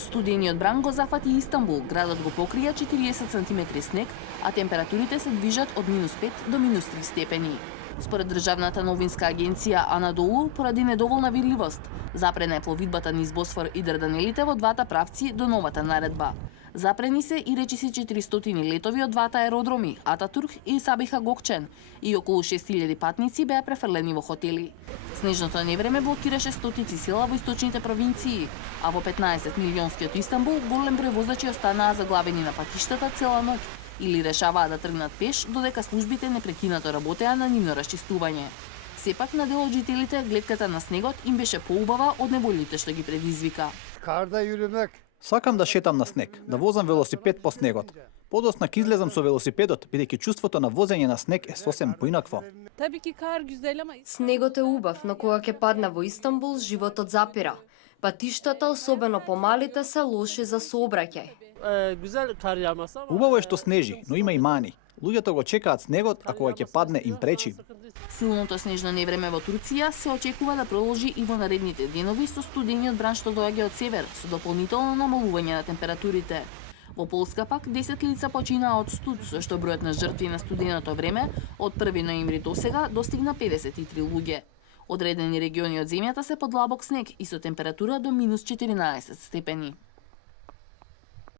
Студениот бран го зафати Истанбул, градот го покрија 40 см снег, а температурите се движат од -5 до -3 степени. Според државната новинска агенција Анадолу, поради недоволна видливост, запрена е пловидбата низ Босфор и Дарданелите во двата правци до новата наредба. Запрени се и речиси 400 летови од двата аеродроми, Ататурк и Сабиха Гокчен, и околу 6000 патници беа префрлени во хотели. Снежното невреме блокираше стотици села во источните провинции, а во 15 милионскиот Истанбул голем број возачи останаа заглавени на патиштата цела ноќ или решаваа да тргнат пеш додека службите непрекинато работеа на нивно расчистување. Сепак на дел од жителите гледката на снегот им беше поубава од неволите што ги предизвика. Karda yürümek. Сакам да шетам на снег, да возам велосипед по снегот. Подосна ќе излезам со велосипедот, бидејќи чувството на возење на снег е сосем поинакво. Tabii ki kar güzel ama Снегот е убав, но кога ќе падне во Истанбул, животот запира. Патиштата, особено помалите, се лоши за сообраќај. Güzel kar yağması ama Убаво е што снежи, но има и мани. Луѓето го чекаат снегот, а кога ќе падне им пречи. Силното снежно невреме во Турција се очекува да продолжи и во наредните денови со студениот бран што доаѓа од север, со дополнително намалување на температурите. Во Полска пак 10 лица починаа од студ, со што бројот на жртви на студеното време од 1 ноември до сега достигна 53 луѓе. Одредени региони од земјата се под длабок снег и со температура до -14 степени.